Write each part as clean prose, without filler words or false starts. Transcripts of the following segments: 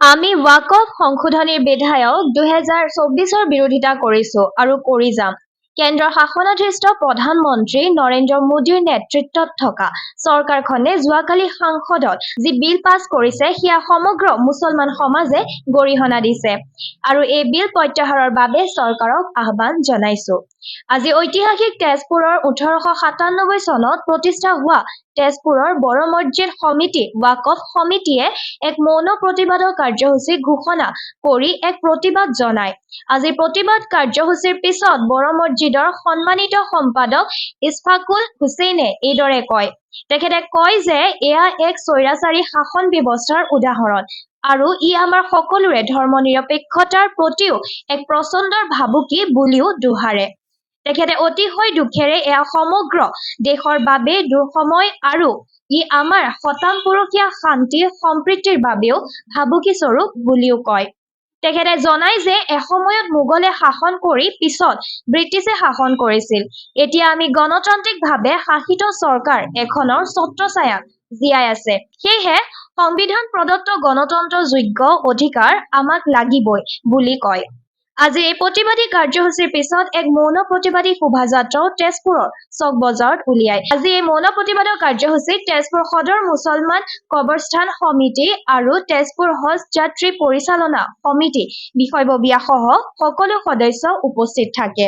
আমি ৱাকফ সংশোধনীৰ বিধায়ক 2024ৰ বিৰোধিতা কৰিছো আৰু কৰি যাম। কেন্দ্ৰৰ শাসনাধীষ্ঠ প্ৰধানমন্ত্ৰী নৰেন্দ্ৰ মোদীৰ নেতৃত্বত থকা চৰকাৰখনে যোৱাকালি সংসদত যি বিল পাছ কৰিছে সেয়া সমগ্ৰ মুছলমান সমাজে গৰিহণা দিছে আৰু এই বিল প্ৰত্যাহাৰৰ বাবে চৰকাৰক আহ্বান জনাইছো। আজি ঐতিহাসিক তেজপুৰৰ 1897 চনত প্ৰতিষ্ঠা হোৱা তেজপুৰৰ বড় মছজিদ সমিতি ৱাকফ সমিতিয়ে এক মৌন প্ৰতিবাদৰ কাৰ্যসূচী ঘোষণা কৰি এক প্ৰতিবাদ জনায়। আজি প্ৰতিবাদ কাৰ্যসূচীৰ পিছত বড় মছজিদৰ সন্মানিত সম্পাদক ইছফাকুল হুছেইনে এইদৰে কয়। তেখেতে কয় যে এয়া এক স্বৈৰাচাৰী শাসন ব্যৱস্থাৰ উদাহৰণ আৰু ই আমাৰ সকলোৰে ধৰ্মনিৰপেক্ষতাৰ প্ৰতিও এক প্ৰচণ্ডৰ ভাবুকি বুলিও দোহাৰে। তেখেতে অতিশয় দুখেৰে এয়া সমগ্ৰ দেশৰ বাবে দুঃসময় আৰু ই আমাৰ শতামপুৰুষীয়া শান্তি সম্প্ৰীতিৰ বাবেও ভাবুকি স্বৰূপ বুলিও কয়। তেখেতে জনায় যে এসময়ত মোগলে শাসন কৰি পিছত ব্ৰিটিছে শাসন কৰিছিল। এতিয়া আমি গণতান্ত্ৰিকভাৱে শাসিত চৰকাৰ এখনৰ ছত্ৰছায়াত জীয়াই আছে। সেয়েহে সংবিধান প্ৰদত্ত গণতন্ত্ৰযোগ্য অধিকাৰ আমাক লাগিবই বুলি কয়। আজি এই প্ৰতিবাদী কাৰ্যসূচীৰ পিছত এক মৌন প্ৰতিবাদী শোভাযাত্ৰাও তেজপুৰৰ চক বজাৰত উলিয়ায়। আজি এই মৌন প্ৰতিবাদৰ কাৰ্যসূচীত তেজপুৰ সদৰ মুছলমান কবৰস্থান সমিতি আৰু তেজপুৰ হজ যাত্ৰী পৰিচালনা সমিতি বিষয়ববীয়াসহ সকলো সদস্য উপস্থিত থাকে।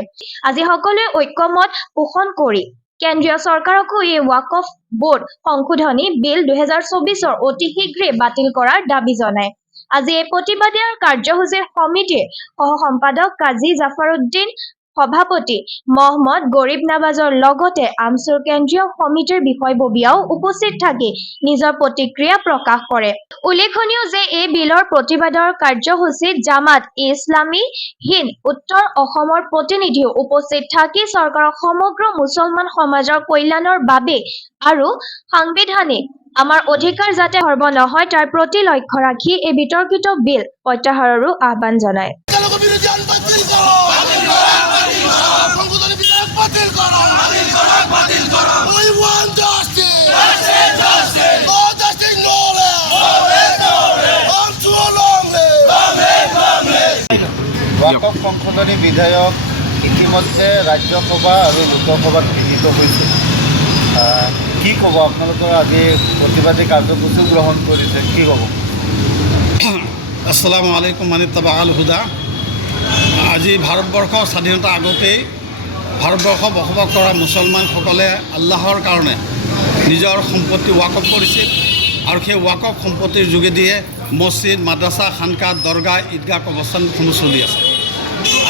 আজি সকলোৱে ঐক্যমত পোষণ কৰি কেন্দ্ৰীয় চৰকাৰকো এই ৱাকফ বোৰ্ড সংশোধনী বিল 2024 অতি শীঘ্ৰে বাতিল কৰাৰ দাবী জনায়। আজি এই প্ৰতিবাদী কাৰ্যসূচীৰ সমিতিৰ সহ-সম্পাদক কাজী জাফাৰুদ্দিন, সভাপতি মহম্মদ গৰীব নৱাজৰ লগতে আমছুৰ কেন্দ্ৰীয় সমিতিৰ বিষয়ববীয়াও উপস্থিত থাকি নিজৰ প্ৰতিক্ৰিয়া প্ৰকাশ কৰে। উল্লেখনীয় যে এই বিলৰ প্ৰতিবাদৰ কাৰ্যসূচীত জামাত ইছলামী হিন্দ উত্তৰ অসমৰ প্ৰতিনিধিও উপস্থিত থাকি চৰকাৰক সমগ্ৰ মুছলমান সমাজৰ কল্যাণৰ বাবে আৰু সাংবিধানিক আমাৰ অধিকাৰ যাতে খৰ্ব নহয় তাৰ প্ৰতি লক্ষ্য ৰাখি এই বিতৰ্কিত বিল প্ৰত্যাহাৰৰো আহ্বান জনায়। ৱাকফ সংশোধনী বিধায়ক ইতিমধ্যে ৰাজ্যসভা আৰু লোকসভাত গৃহীত হৈছে। কি ক'ব আপোনালোকৰ আজি প্ৰতিবাদী কাৰ্যসূচী গ্ৰহণ কৰিছে, কি ক'ব? আসসালামু আলাইকুম মানিত্তাবা আল হুদা। আজি ভাৰতবৰ্ষৰ স্বাধীনতা আগতেই ভাৰতবৰ্ষত বসবাস কৰা মুছলমানসকলে আল্লাহৰ কাৰণে নিজৰ সম্পত্তি ৱাকফ কৰিছিল আৰু সেই ৱাকফ সম্পত্তিৰ যোগেদিয়ে মছজিদ, মাদ্ৰাছা, খানকা, দৰগাহ, ঈদগাহ, কবৰস্থানসমূহ চলি আছে।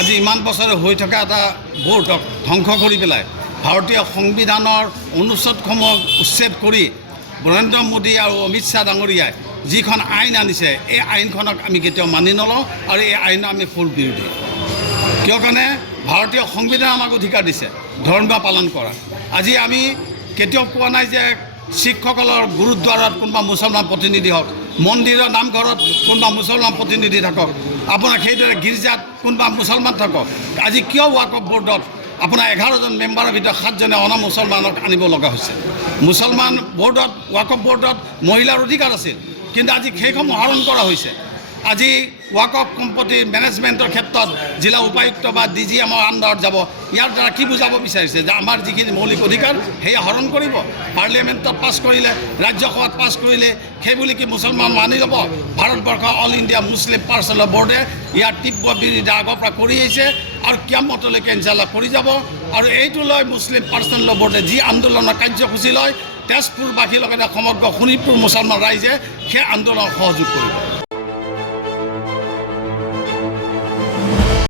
আজি ইমান বছৰে হৈ থকা এটা বোৰ্ডক ধ্বংস কৰি পেলাই ভাৰতীয় সংবিধানৰ অনুচ্ছেদসমূহ উচ্ছেদ কৰি নৰেন্দ্ৰ মোদী আৰু অমিত শ্বাহ ডাঙৰীয়াই যিখন আইন আনিছে এই আইনখনক আমি কেতিয়াও মানি নলওঁ আৰু এই আইনৰ আমি ফুল বিৰোধী। কিয় কাৰণে ভাৰতীয় সংবিধানে আমাক অধিকাৰ দিছে ধৰ্ম পালন কৰা। আজি আমি কেতিয়াও কোৱা নাই যে শিখসকলৰ গুৰুদ্বাৰত কোনোবা মুছলমান প্ৰতিনিধি হওক, মন্দিৰৰ নামঘৰত কোনোবা মুছলমান প্ৰতিনিধি থাকক, আপোনাৰ সেইদৰে গীৰ্জাত কোনোবা মুছলমান থাকক। আজি কিয় ৱাকফ বোৰ্ডত আপোনাৰ 11জন মেম্বাৰৰ ভিতৰত 7জনে মুছলমানক আনিব লগা হৈছে? মুছলমান বোৰ্ডত ৱাকফ বোৰ্ডত মহিলাৰ অধিকাৰ আছিল, কিন্তু আজি সেইসমূহ হৰণ কৰা হৈছে। আজি ৱাকফ সম্পত্তিৰ মেনেজমেণ্টৰ ক্ষেত্ৰত জিলা উপায়ুক্ত বা DGMৰ আণ্ডাৰত যাব। ইয়াৰ দ্বাৰা কি বুজাব বিচাৰিছে যে আমাৰ যিখিনি মৌলিক অধিকাৰ সেয়া হৰণ কৰিব। পাৰ্লিয়ামেণ্টত পাছ কৰিলে, ৰাজ্যসভাত পাছ কৰিলে সেইবুলি কি মুছলমান মানি ল'ব? ভাৰতবৰ্ষৰ অল ইণ্ডিয়া মুছলিম পাৰ্চনেল বোৰ্ডে ইয়াৰ তীব্ৰ বিৰোধিতা আগৰ পৰা কৰি আহিছে আৰু কিয়ামতলৈকে ইনশাআল্লাহ কৰি যাব। আৰু এইটো লৈ মুছলিম পাৰ্চনেল বোৰ্ডে যি আন্দোলনৰ কাৰ্যসূচী লয় তেজপুৰবাসীৰ লগতে সমগ্ৰ শোণিতপুৰ মুছলমান ৰাইজে সেই আন্দোলনত সহযোগ কৰিব।